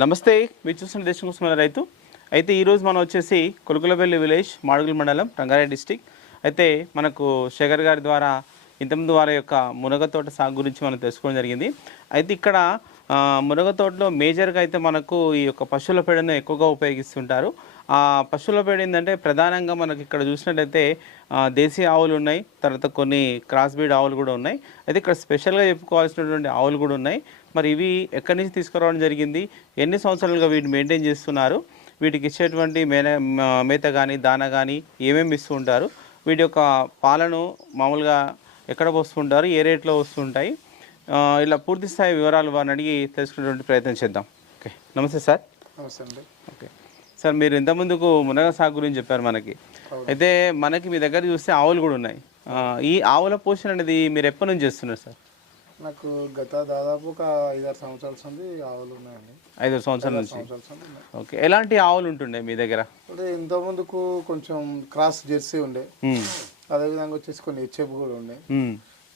నమస్తే, మీరు చూస్తున్న దేశం కోసం రైతు. అయితే ఈరోజు మనం వచ్చేసి కొలుకులపల్లి విలేజ్, మాడుగుల మండలం, రంగారెడ్డి డిస్టిక్. అయితే మనకు శేఖర్ గారి ద్వారా ఇంతకుముందు వారి యొక్క మునగ తోట సాగు గురించి మనం తెలుసుకోవడం జరిగింది. అయితే ఇక్కడ మునగ తోటలో మేజర్గా అయితే మనకు ఈ యొక్క పశువుల పేడను ఎక్కువగా ఉపయోగిస్తుంటారు. ఆ పశువుల పేడ ఏంటంటే ప్రధానంగా మనకి ఇక్కడ చూసినట్టయితే దేశీ ఆవులు ఉన్నాయి, తర్వాత కొన్ని క్రాస్ బ్రీడ్ ఆవులు కూడా ఉన్నాయి. అయితే ఇక్కడ స్పెషల్గా చెప్పుకోవాల్సినటువంటి ఆవులు కూడా ఉన్నాయి. మరి ఇవి ఎక్కడి నుంచి తీసుకురావడం జరిగింది, ఎన్ని సంవత్సరాలుగా వీటిని మెయింటైన్ చేస్తున్నారు, వీటికి ఇచ్చేటువంటి మేత కానీ దాన కానీ ఏమేమి ఇస్తూ ఉంటారు, వీటి యొక్క పాలను మామూలుగా ఎక్కడ వస్తుంటారు, ఏ రేట్లో వస్తుంటాయి, ఇలా పూర్తి స్థాయి వివరాలు వారిని అడిగి తెలుసుకునేటువంటి ప్రయత్నం చేద్దాం. ఓకే, నమస్తే సార్. నమస్తే అండి. ఓకే సార్, మీరు ఇంతకుముందుకు మునగ సాగు గురించి చెప్పారు మనకి. అయితే మనకి మీ దగ్గర చూస్తే ఆవులు కూడా ఉన్నాయి. ఈ ఆవుల పోషణ అనేది మీరు ఎప్పటి నుంచి చేస్తున్నారు సార్? నాకు గత దాదాపు ఒక 5-6 సంవత్సరాల నుండి ఆవులు ఉన్నాయండి. 5 సంవత్సరాల నుంచి. ఓకే, ఎలాంటి ఆవులు ఉంటుండే మీ దగ్గర? అంటే ఇంతకుముందుకు కొంచెం క్రాస్ జెర్సీ ఉండే, అదేవిధంగా వచ్చేసి కొన్ని హెచ్ఎఫ్ కూడా ఉండే.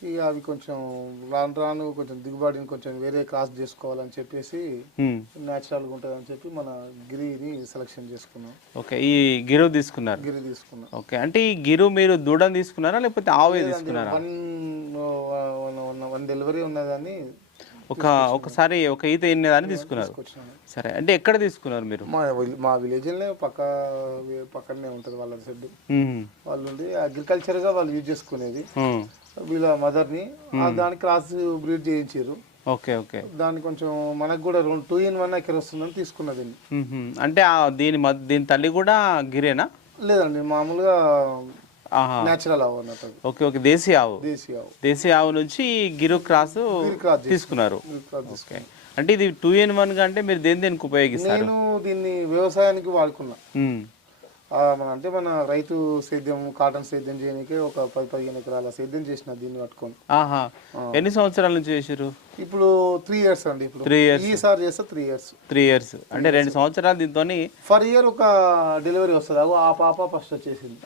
ఇక అవి కొంచెం రాను రాను కొంచెం దిగుబడిని కొంచెం వేరే క్రాస్ చేసుకోవాలని చెప్పేసి న్యాచురల్గా ఉంటుంది అని చెప్పి మన గిరిని సెలెక్షన్ చేసుకున్నాం. ఓకే, ఈ గిరు తీసుకున్నారు? గిరి తీసుకున్నాం. ఓకే, అంటే ఈ గిరు మీరు దూడని తీసుకున్నారా లేకపోతే ఆవే తీసుకున్నారా? వన్ డెలివరీ ఉన్నదాన్ని ఒకసారి ఒక ఈత ఎన్నేదాన్ని తీసుకున్నారు. సరే, అంటే ఎక్కడ తీసుకున్నారు మీరు? మా విలేజ్లోనే పక్కనే ఉంటుంది వాళ్ళ షెడ్. వాళ్ళు అగ్రికల్చర్గా వాళ్ళు యూజ్ చేసుకునేది. వీళ్ళ మదర్ని దానికి క్రాస్ బ్రీడ్ చేయించారు. ఓకే ఓకే, దాన్ని కొంచెం మనకు కూడా 2-in-1 ఎక్కడ వస్తుందని తీసుకున్నది. అంటే దీని తల్లి కూడా గిరేనా? లేదండి, మామూలుగా నేచురల్ ఆవు అన్నట్టు. ఓకే ఓకే, దేశీ ఆవు. దేశీ ఆవు నుంచి గిరు క్రాస్ తీసుకున్నారు. ఓకే, అంటే ఇది 2-in-1 అంటే మీరు దేనికి ఉపయోగిస్తారు? నేను దీన్ని వ్యవసాయానికి వాడుకున్నా. అంటే మన రైతు సేద్యం, కాటన్ సేద్యం చేయడానికి ఒక 10-15 ఎకరాల సేద్యం చేసిన దీన్ని పట్టుకొని. ఎన్ని సంవత్సరాల నుంచి చేసారు? ఇప్పుడు 3 years అండి. ఇప్పుడు 3 years ఈసారి చేస్తే 3 years. అంటే 2 సంవత్సరాలు దీంతో ఫర్ ఇయర్ ఒక డెలివరీ వస్తుంది. ఆ పాప ఫస్ట్ వచ్చేసింది,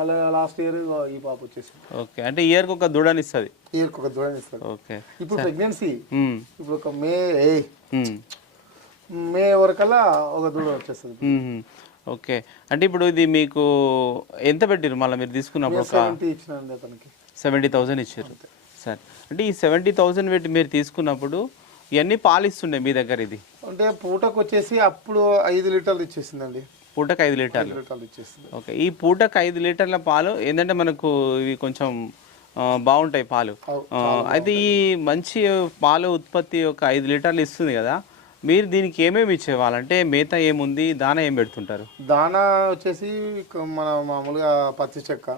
మళ్ళీ లాస్ట్ ఇయర్ ఈ పాప వచ్చేసింది. ఓకే, అంటే ఇయర్ కి ఒక దూడని ఇస్తుంది. ఓకే, ఇప్పుడు ప్రెగ్నెన్సీ ఇప్పుడు ఒక మే వరకల్లా ఒక దూడ వచ్చేస్తుంది. ఓకే, అంటే ఇప్పుడు ఇది మీకు ఎంత పెట్టారు మళ్ళీ మీరు తీసుకున్నప్పుడు? 70,000 ఇచ్చారు. సరే, అంటే ఈ 70,000 పెట్టి మీరు తీసుకున్నప్పుడు ఇవన్నీ పాలు ఇస్తుండే మీ దగ్గర? ఇది అంటే పూటకు వచ్చేసి అప్పుడు 5 లీటర్లు ఇచ్చేసిందండి. పూటకు 5 లీటర్లు ఇచ్చేసింది. ఓకే, ఈ పూటకు 5 లీటర్ల పాలు ఏంటంటే మనకు ఇవి కొంచెం బాగుంటాయి పాలు. అయితే ఈ మంచి పాలు ఉత్పత్తి ఒక 5 లీటర్లు ఇస్తుంది కదా, మీరు దీనికి ఏమేమి ఇచ్చేవాళ్ళంటే మేత ఏముంది, దానా ఏం పెడుతుంటారు? దానా వచ్చేసి మన మామూలుగా పచ్చి చెక్క,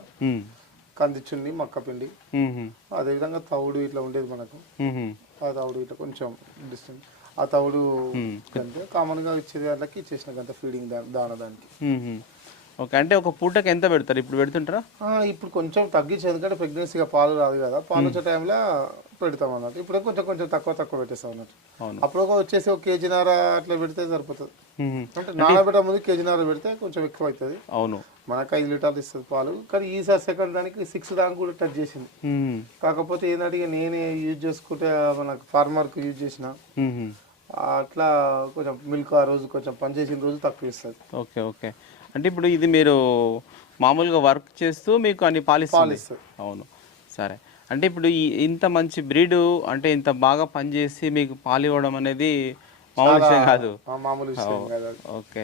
కందిచుండి, మక్క పిండి, అదేవిధంగా తవుడు ఇట్లా ఉండేది మనకు. ఆ తవుడు ఇట్లా కొంచెం డిస్టెన్స్, ఆ తవుడు కంటే కామన్గా ఇచ్చేది వాళ్ళకి ఇచ్చేసిన గంట ఫీడింగ్ దానా దానికి. ఓకే, అంటే ఒక పూటకి ఎంత పెడతారు? ఇప్పుడు పెడుతుంటారా? ఇప్పుడు కొంచెం తగ్గించేది, ఎందుకంటే ప్రెగ్నెన్సీగా పాలు రాదు కదా, పాలు వచ్చే టైంలో పెడతాం అన్నట్టు. ఇప్పుడు కొంచెం తక్కువ పెట్టేస్తాం అన్నట్టు. అప్పుడు వచ్చేసి 1 kg అట్లా పెడితే సరిపోతుంది. అంటే నానబెట్ట ముందు 1 kg పెడితే కొంచెం ఎక్కువ అవుతుంది. అవును, మనకు 5 లీటర్లు ఇస్తుంది పాలు. కానీ ఈసారి సెకండ్ దానికి 6 దానికి కూడా టచ్ చేసింది. కాకపోతే ఏంటంటే నేనే యూజ్ చేసుకుంటే మనకు ఫార్మర్కి యూజ్ చేసిన అట్లా కొంచెం మిల్క్ ఆ రోజు కొంచెం పనిచేసిన రోజు తక్కువ ఇస్తుంది. ఓకే ఓకే, అంటే ఇప్పుడు ఇది మీరు మామూలుగా వర్క్ చేస్తూ మీకు అన్ని పాలిస్తుంది. అవును, సరే. అంటే ఇప్పుడు ఇంత మంచి బ్రీడు అంటే ఇంత బాగా పనిచేసి మీకు పాలు ఇవ్వడం అనేది మామూలు విషయం కాదు. ఓకే,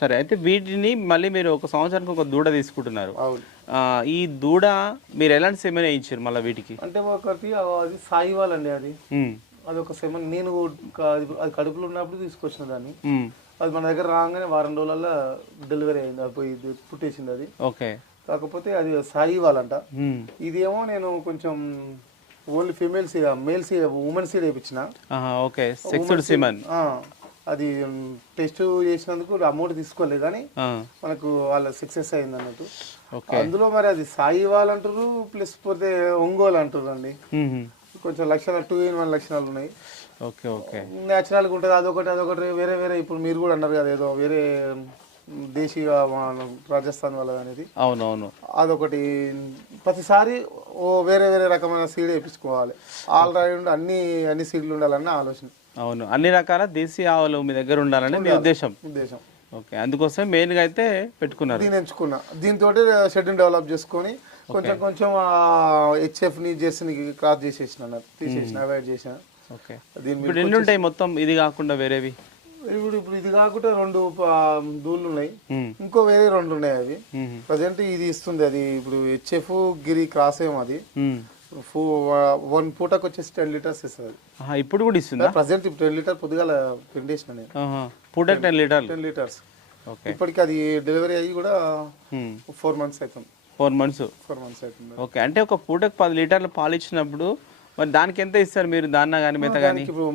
సరే. అయితే వీటిని మళ్ళీ మీరు ఒక సంవత్సరానికి ఒక దూడ తీసుకుంటున్నారు. ఈ దూడ మీరు ఎలాంటి సెమెన్ ఇచ్చారు మళ్ళీ వీటికి? అంటే ఒకటి అది సాయివాలండి, అది ఒక సెమెన్. నేను అది కడుపులో ఉన్నప్పుడు తీసుకొచ్చిన దాన్ని. అది మన దగ్గర రాగానే వారం రోజులలో డెలివరీ అయింది, అది పోయి పుట్టేసింది అది. ఓకే, కాకపోతే అది సాయివాలంట. ఇదేమో నేను కొంచెం ఓన్లీ ఫీమేల్స్, మేల్స్, ఉమెన్స్ వేయించిన. Okay, sexed semen. అది టెస్ట్ చేసినందుకు అమౌంట్ తీసుకోలేదు, కానీ మనకు వాళ్ళ సక్సెస్ అయింది అన్నట్టు. అందులో మరి అది సాయివాల్ అంటారు, ప్లస్ పోతే ఒంగోలు అంటారు అండి. కొంచెం లక్షణాలు 2-in-1 లక్షణాలు ఉన్నాయి. ఓకే ఓకే, న్యాచురల్గా ఉంటుంది. అదొకటి వేరే ఇప్పుడు మీరు కూడా అన్నారు కదా ఏదో వేరే దేశీయ రాజస్థాన్ వాళ్ళది అనేది. అవునవును, అదొకటి. ప్రతిసారి వేరే రకమైన సీడ్ వేయించుకోవాలి. ఆల్ రౌండ్ అన్ని సీడ్లు ఉండాలన్న ఆలోచన. అవును, అన్ని రకాల దేశీ ఆవులు మీ దగ్గర ఉండాలని మీ ఉద్దేశం. ఉద్దేశం. ఓకే, అందుకోసం మెయిన్గా అయితే పెట్టుకున్నారు. దీన్ని ఎంచుకున్నా. దీంతో షెడ్ని డెవలప్ చేసుకొని కొంచెం కొంచెం హెచ్ఎఫ్ని జెర్సీని క్రాస్ చేసేసిన అన్నట్టు, తీసేసిన, అవాయిడ్ చేసిన. ఓకే, దీని ఇప్పుడు ఎన్ని ఉంటాయి మొత్తం ఇది కాకుండా వేరేవి? ఇప్పుడు ఇది కాకుండా 2 దూళ్ళు ఉన్నాయి, ఇంకో వేరే 2 ఉన్నాయి. అవి ప్రజెంట్ ఇది ఇస్తుంది. అది ఇప్పుడు హెచ్ఎఫ్ గిరి క్రాస్ ఏమో అది 1 పూటకు వచ్చేసి 10 లీటర్స్ ఇస్తుంది. ఇప్పుడు కూడా ఇస్తుందా? ప్రజెంట్ ఇప్పుడు 10 లీటర్ పొద్దుగాల పిండేసిన నేను. పూటకు 10 లీటర్స్. ఓకే, ఇప్పటికి అది డెలివరీ అయ్యి కూడా 4 మంత్స్ అవుతుంది. 4 మంత్స్ అవుతుంది. ఓకే, అంటే ఒక పూటకు 10 లీటర్లు పాలు ఇచ్చినప్పుడు మరి దానికి ఎంత ఇస్తారు మీరు? దాన్న కానీ మెత్త కానీ? ఇప్పుడు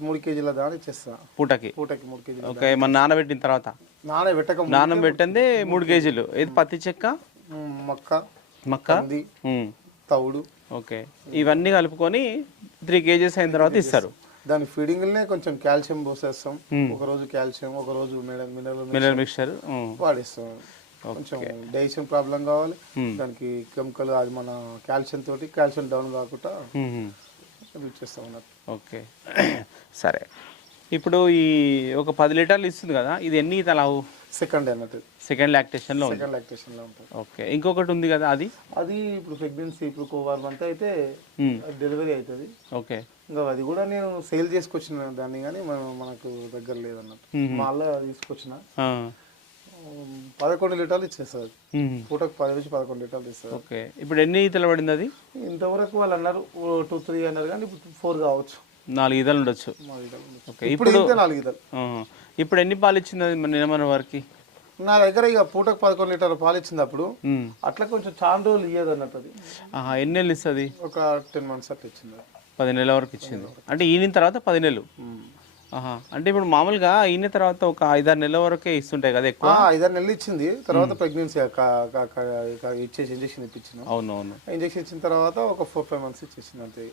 3 కేజీల దాని ఇచ్చేస్తా పూటకి. 3 కేజీలు. ఓకే, మన నానబెట్టిన తర్వాత నానబెట్టింది 3 కేజీలు. ఇది పత్తి చెక్క, మక్క, తవుడు. ఓకే, ఇవన్నీ కలుపుకొని 3 కేజీస్ అయిన తర్వాత ఇస్తారు. దాని ఫీడింగ్లనే కొంచెం కాల్షియం పోసేస్తాం. ఒక రోజు కాల్షియం, ఒక రోజు మినరల్ మిక్చర్ వాడిస్తాం. కొంచెం డైజెషన్ ప్రాబ్లం కావాలి దానికి, కెమికల్ అది మన కాల్షియం తోటి కాల్షియం డౌన్ కాకుండా ఇచ్చేస్తాం అన్నట్టు. ఓకే, సరే. ఇప్పుడు ఈ ఒక 10 లీటర్లు ఇస్తుంది కదా, ఇది ఎన్ని ఈతలావు? సెకండ్ అన్నట్టు, సెకండ్ లాక్టేషన్లో ఉంటుంది. ఓకే, ఇంకొకటి ఉంది కదా అది ఇప్పుడు ప్రెగ్నెన్సీ, ఇప్పుడు 1 మంత్ అయితే డెలివరీ అవుతుంది. ఓకే, ఇంకా అది కూడా నేను సేల్ చేసుకొచ్చిన దాన్ని, కానీ మనకు దగ్గర లేదన్నట్టు. మళ్ళీ తీసుకొచ్చిన 11 లీటర్లు ఇచ్చేస్తుంది. పూటకు 10-11 లీటర్లు ఇస్తుంది. ఓకే, ఇప్పుడు ఎన్ని ఈతలు పడింది అది? ఇంతవరకు వాళ్ళు అన్నారు 2-3 అన్నారు, కానీ ఇప్పుడు 4 కావచ్చు. 4 ఈతలు ఉండొచ్చు. ఓకే, ఇప్పుడు 4 ఈతలు. ఇప్పుడు ఎన్ని పాలు ఇచ్చింది అది నిలమన వారికి? నా దగ్గర ఇక పూటకు 11 లీటర్ల పాలు ఇచ్చింది. అప్పుడు అట్లా కొంచెం చాలా రోజులు ఇయ్యదు అన్నట్టు. అది ఎన్ని నెలలు ఇస్తుంది? ఒక 10 మంత్స్ అట్లా ఇచ్చింది. 10 నెలల వరకు ఇచ్చింది. అంటే ఈయన తర్వాత 10 నెలలు. అంటే ఇప్పుడు మామూలుగా ఈయన తర్వాత ఒక 5-6 నెలల వరకే ఇస్తుంటాయి కదా ఎక్కువ? 5-6 నెలలు ఇచ్చింది. తర్వాత ప్రెగ్నెన్సీ ఇచ్చేసి ఇంజక్షన్ ఇప్పించిన. అవునవును, ఇంజక్షన్ ఇచ్చిన తర్వాత ఒక 4-5 మంత్స్ ఇచ్చేసింది అంతే.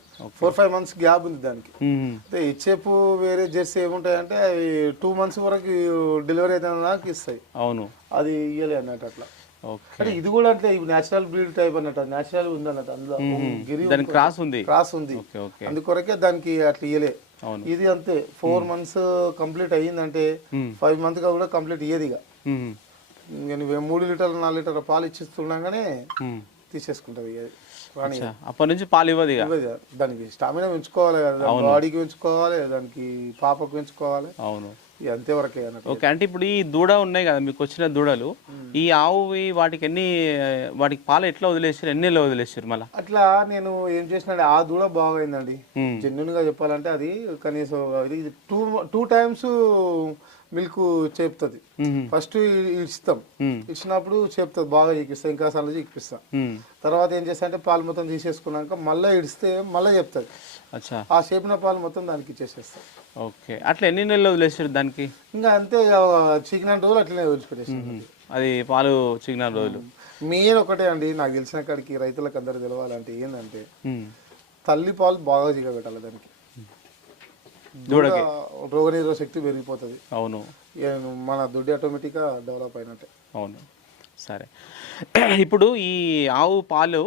4-5 మంత్స్ గ్యాప్ ఉంది దానికి. ఇచ్చేపు వేరే జెర్సీ ఏముంటాయంటే అవి 2 మంత్స్ వరకు డెలివరీ అయితే నాకు ఇస్తాయి. అవును, అది ఇయ్యలే అన్నట్టు అట్లా. అంటే ఇది కూడా అంటే నేచురల్ బ్రీడ్ టైప్ అన్నట్టు, నేచురల్ ఉంది అన్నట్టు. అందులో క్రాస్ ఉంది, అందుకొరకే దానికి అట్లా ఇయ్యలే. ఇది అంతే 4 మంత్స్ కంప్లీట్ అయ్యిందంటే 5 మంత్స్ గా కూడా కంప్లీట్ ఇయ్యేది. ఇక 3 లీటర్లు 4 లీటర్ల పాలు ఇచ్చిస్తుండగానే తీసేసుకుంటది. అప్పటి నుంచి పాలు ఇవ్వదు. దానికి స్టామినా పెంచుకోవాలి కదా, బాడీకి పెంచుకోవాలి, దానికి పాపకు పెంచుకోవాలి. అవును, అంతే వరకే అన్నట్టు. ఓకే, అంటే ఇప్పుడు ఈ దూడ ఉన్నాయి కదా మీకు వచ్చిన దూడలు, ఈ ఆవువి వాటికి పాలు ఎట్లా వదిలేసారు? ఎన్ని నెలలు వదిలేసారు మళ్ళీ? అట్లా నేను ఏం చేసిన, ఆ దూడ బాగైందండి. జెన్యున్ గా చెప్పాలంటే అది కనీసం 2 టైమ్స్ మిల్క్ చేపుతుంది. ఫస్ట్ ఇస్తాం, ఇచ్చినప్పుడు చెప్తుంది బాగా చీకిస్తా, ఇంకా సార్లు చీకిపిస్తా. తర్వాత ఏం చేస్తా అంటే పాలు మొత్తం తీసేసుకున్నాక మళ్ళీ ఇడిస్తే మళ్ళీ చెప్తుంది. ఆ చేపిన పాలు మొత్తం దానికి ఇచ్చేసేస్తా. ఓకే, అట్లా ఎన్ని నెలలు వదిలేసారు దానికి? ఇంకా అంతే, చికెన్ రోజులు అట్లనే వదిలిపెట్టేసాను. అది పాలు చికెన్ రోజులు మెయిన్ ఒకటే అండి, నాకు తెలిసిన కాడికి రైతులకు అందరు తెలవాలంటే ఏంటంటే తల్లి పాలు బాగా చీకబెట్టాలి. దానికి రోగనిరోధక శక్తి పెరిగిపోతుంది. అవును, మన దొడ్డి ఆటోమేటిక్గా డెవలప్ అయినట్టే. అవును, సరే. ఇప్పుడు ఈ ఆవు పాలు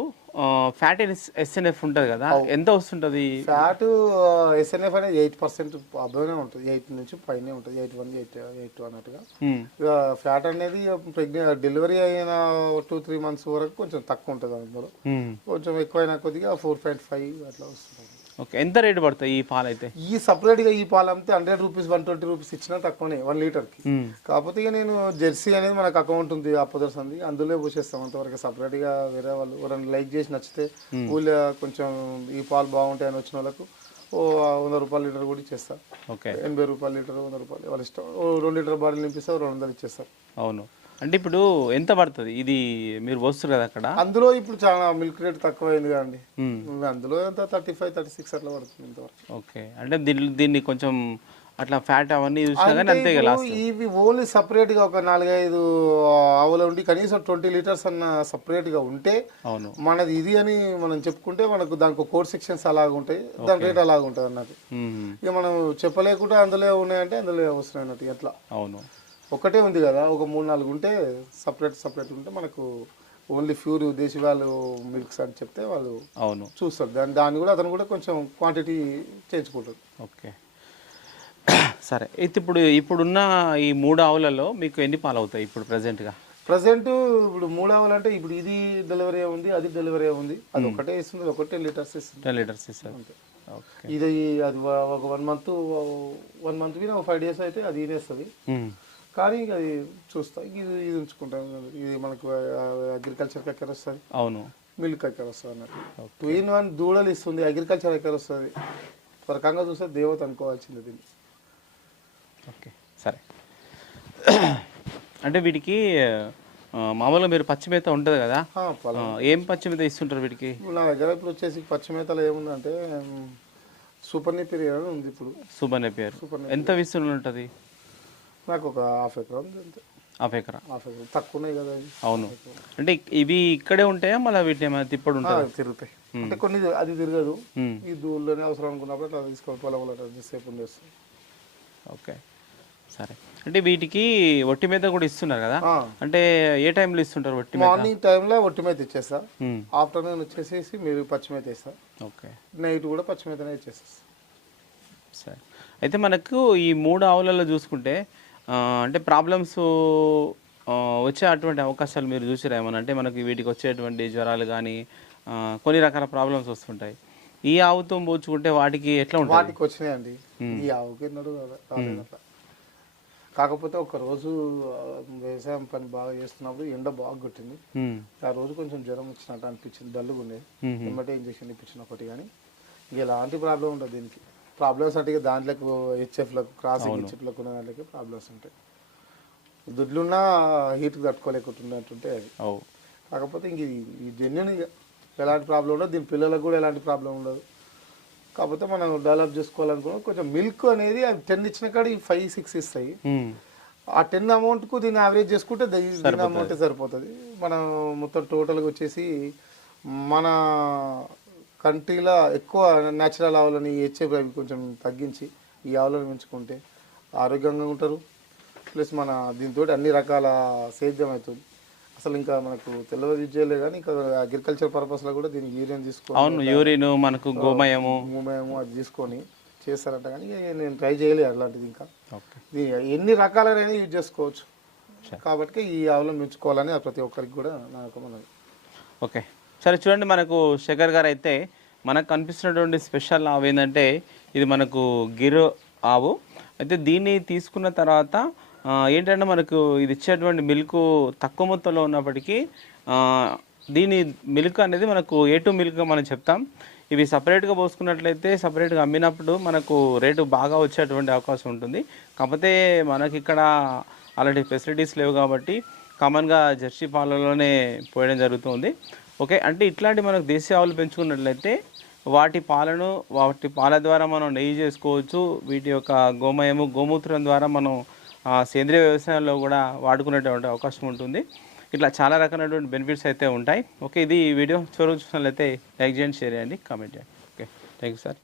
ఫ్యాట్ ఎస్ఎన్ఎఫ్ ఉంటుంది కదా, ఎంత వస్తుంటుంది ఫ్యాట్? ఎస్ఎన్ఎఫ్ అనేది 8% అబ్బాయినే ఉంటుంది, 8 నుంచి పైనే ఉంటుంది, 8-1 అన్నట్టుగా. ఇక ఫ్యాట్ అనేది డెలివరీ అయిన 2-3 మంత్స్ వరకు కొంచెం తక్కువ ఉంటుంది. అందులో కొంచెం ఎక్కువైనా కొద్దిగా 4.5 అట్లా వస్తుంది. ఓకే, ఎంత రేటు పడుతుంది ఈ పాలు అయితే? ఈ సపరేట్గా ఈ పాలు అమ్మితే 100 రూపీస్ 120 రూపీస్ ఇచ్చినా తక్కువనే 1 లీటర్కి. కాకపోతే ఇక నేను జెర్సీ అనేది మనకు అకౌంట్ ఉంది, అపోదర్స్ ఉంది, అందులో పోసేస్తాం. అంతవరకు సపరేట్గా వేరే వాళ్ళు ఎవరైనా లైక్ చేసి నచ్చితే ఊళ్ళో కొంచెం ఈ పాలు బాగుంటాయని వచ్చిన వాళ్ళకు 100 రూపాయల లీటర్ కూడా ఇచ్చేస్తా. 80 రూపాయల లీటర్, 100 రూపాయలు వాళ్ళ ఇష్టం. 2 లీటర్ బాటిల్ నింపిస్తారు, 200 ఇచ్చేస్తారు. అవును, అంటే ఇప్పుడు ఎంత పడుతుంది ఇది మీరు వస్తారు కదా అక్కడ? అందులో ఇప్పుడు చాలా మిల్క్ రేట్ తక్కువైంది కదండి, అందులో ఎంత 35-36 అట్లా పడుతుంది ఇంతవరకు. ఓకే, అంటే దీన్ని కొంచెం అట్లా ఫ్యాట్ అవన్నీ చూసినా కానీ అంతే కదా. ఇవి ఓన్లీ సపరేట్ గా ఒక 4-5 ఆవులు ఉండి కనీసం 20 లీటర్స్ అన్న సపరేట్ గా ఉంటే అవును మనది ఇది అని మనం చెప్పుకుంటే మనకు దానికి కోడ్ సెక్షన్స్ అలాగ ఉంటాయి, దాని రేట్ అలాగ ఉంటుంది అన్నట్టు. ఇక మనం చెప్పలేకుండా అందులో ఉన్నాయంటే అందులో వస్తున్నాయి అన్నట్టు. ఎట్లా? అవును, ఒకటే ఉంది కదా, ఒక 3-4 ఉంటే సపరేట్ ఉంటే మనకు ఓన్లీ ప్యూర్ దేశీ వాళ్ళు మిల్క్స్ అని చెప్తే వాళ్ళు అవును చూస్తారు. దాన్ని కూడా అతను కూడా కొంచెం క్వాంటిటీ చేయించుకుంటారు. ఓకే, సరే అయితే ఇప్పుడున్న ఈ 3 ఆవులలో మీకు ఎన్ని పాలు అవుతాయి ఇప్పుడు ప్రజెంట్గా? ప్రజెంట్ ఇప్పుడు 3 ఆవులంటే ఇప్పుడు ఇది డెలివరీ ఉంది, అది డెలివరీ ఉంది. అది ఒకటే ఇస్తుంది, అది ఒకటే లీటర్స్ ఇస్తుంది. 10 లీటర్స్ ఇస్తారు. ఓకే. ఇది అది ఒక 1 మంత్ మీద 5 days అయితే అది ఇదేస్తుంది. కానీ అది చూస్తా, ఇది ఉంచుకుంటాను. ఇది మనకు అగ్రికల్చర్ ఎక్కడ వస్తుంది, అవును, మిల్క్ ఎక్కడ వస్తుంది అన్నట్టు. 2 in 1 దూడలు ఇస్తుంది, అగ్రికల్చర్ ఎక్కడ వస్తుంది. ఒక రకంగా చూస్తే దేవత అనుకోవాల్సింది దీన్ని. ఓకే సరే. అంటే వీటికి మామూలుగా మీరు పచ్చి మేత ఉంటుంది కదా, ఏం పచ్చి మేత ఇస్తుంటారు వీటికి? నా దగ్గర ఇప్పుడు వచ్చేసి పచ్చి మేతలు ఏముందంటే సూపర్ నేపియర్ అని ఉంది. ఇప్పుడు సూపర్ నేపియర్ ఎంత విస్తీర్ణం ఉంటుంది? నాకు ఒక ½ ఎకరా ఉంది అంతే. ½ ఎకరా? తక్కువ ఉన్నాయి కదా. అవును. అంటే ఇవి ఇక్కడే ఉంటాయా మళ్ళీ వీటిని ఏమైనా తిప్పడు ఉంటాయి? తిరుగుతాయి. అంటే కొన్ని అది తిరగదు, ఈ దూళ్ళలోనే అవసరం అనుకున్నప్పుడు అట్లా తీసుకోవాలి, పొలం సేపు ఉండేస్తుంది. ఓకే సరే. అంటే వీటికి ఒట్టి మేత కూడా ఇస్తున్నారు కదా, అంటే ఏ టైంలో ఇస్తుంటారు ఒట్టి మేత? మార్నింగ్ టైంలో ఒట్టి మేత ఇచ్చేస్తా, ఆఫ్టర్నూన్ వచ్చేసేసి మీరు పచ్చి మేత ఇస్తా, ఓకే, నైట్ కూడా పచ్చి మేతనే ఇచ్చేస్తా. సరే. అయితే మనకు ఈ 3 ఆవులలో చూసుకుంటే అంటే ప్రాబ్లమ్స్ వచ్చే అటువంటి అవకాశాలు మీరు చూసిరా ఏమన్నా? అంటే మనకి వీటికి వచ్చేటువంటి జ్వరాలు కానీ కొన్ని రకాల ప్రాబ్లమ్స్ వస్తుంటాయి. ఈ ఆవుతో పోల్చుకుంటే వాటికి ఎట్లా ఉంటుంది? వాటికి వచ్చినాయండి, ఈ ఆవుకి ఎన్నడూ రాలేదు. కాకపోతే ఒక రోజు వ్యవసాయం పని బాగా చేస్తున్నప్పుడు ఎండ బాగా కొట్టింది. ఆ రోజు కొంచెం జ్వరం వచ్చినట్టు అనిపించింది, డల్లుగా ఉండేది. ఎమ్మటే ఇంజక్షన్ ఇప్పించిన ఒకటి, కానీ ఎలాంటి ప్రాబ్లం ఉండదు దీనికి. ప్రాబ్లమ్స్ అంటే దాంట్లోకి హెచ్ఎఫ్లకు క్రాసింగ్ హెచ్ఎఫ్లకు ఉన్న దాంట్లోకి ప్రాబ్లమ్స్ ఉంటాయి. దుడ్లున్నా హీట్కి తట్టుకోలేకుంటున్నట్టుంటే అది. కాకపోతే ఇంక ఈ జెన్యున్ ఎలాంటి ప్రాబ్లం ఉండదు, దీని పిల్లలకు కూడా ఎలాంటి ప్రాబ్లం ఉండదు. కాకపోతే మనం డెవలప్ చేసుకోవాలనుకున్నాం. కొంచెం మిల్క్ అనేది 10 ఇచ్చిన కాడ 5-6 ఇస్తాయి. ఆ 10 అమౌంట్కు దీన్ని యావరేజ్ చేసుకుంటే దీని అమౌంటే సరిపోతుంది. మనం మొత్తం టోటల్గా వచ్చేసి మన కంట్రీలో ఎక్కువ న్యాచురల్ ఆవులని హెచ్ఎఫ్ అవి కొంచెం తగ్గించి ఈ ఆవులను పెంచుకుంటే ఆరోగ్యంగా ఉంటారు. ప్లస్ మన దీంతో అన్ని రకాల సేద్యం అవుతుంది. అసలు ఇంకా మనకు తెలియదు విద్యలే కానీ ఇంకా అగ్రికల్చర్ పర్పస్లో కూడా దీనికి యూరిన్ తీసుకోవాలి. అవును, యూరిన్ మనకు గోమయము అది తీసుకొని చేస్తారంట, కానీ నేను ట్రై చేయలేదు అలాంటిది. ఇంకా ఎన్ని రకాలైనా యూజ్ చేసుకోవచ్చు కాబట్టి ఈ ఆవులను పెంచుకోవాలని ప్రతి ఒక్కరికి కూడా నాకు మనది. ఓకే సరే. చూడండి, మనకు శేఖర్ గారు అయితే మనకు కనిపిస్తున్నటువంటి స్పెషల్ ఆవు ఏంటంటే ఇది మనకు గిర్ ఆవు. అయితే దీన్ని తీసుకున్న తర్వాత ఏంటంటే మనకు ఇది ఇచ్చేటువంటి మిల్క్ తక్కువ మొత్తంలో ఉన్నప్పటికీ దీని మిల్క్ అనేది మనకు A2 మిల్క్గా మనం చెప్తాం. ఇవి సపరేట్గా పోసుకున్నట్లయితే సపరేట్గా అమ్మినప్పుడు మనకు రేటు బాగా వచ్చేటువంటి అవకాశం ఉంటుంది. కాకపోతే మనకి ఇక్కడ అలాంటి ఫెసిలిటీస్ లేవు కాబట్టి కామన్గా జెర్సీ పాలలోనే పోయడం జరుగుతుంది. ఓకే, అంటే ఇట్లాంటి మనకు దేశీయ ఆవులు పెంచుకున్నట్లయితే వాటి పాల ద్వారా మనం నెయ్యి చేసుకోవచ్చు. వీటి యొక్క గోమయము గోమూత్రం ద్వారా మనం సేంద్రియ వ్యవసాయంలో కూడా వాడుకునేటువంటి అవకాశం ఉంటుంది. ఇట్లా చాలా రకాలైనటువంటి బెనిఫిట్స్ అయితే ఉంటాయి. ఓకే, ఇది వీడియో చూసినట్లయితే లైక్ చేయండి, షేర్ చేయండి, కామెంట్ చేయండి. Okay, thank you sir.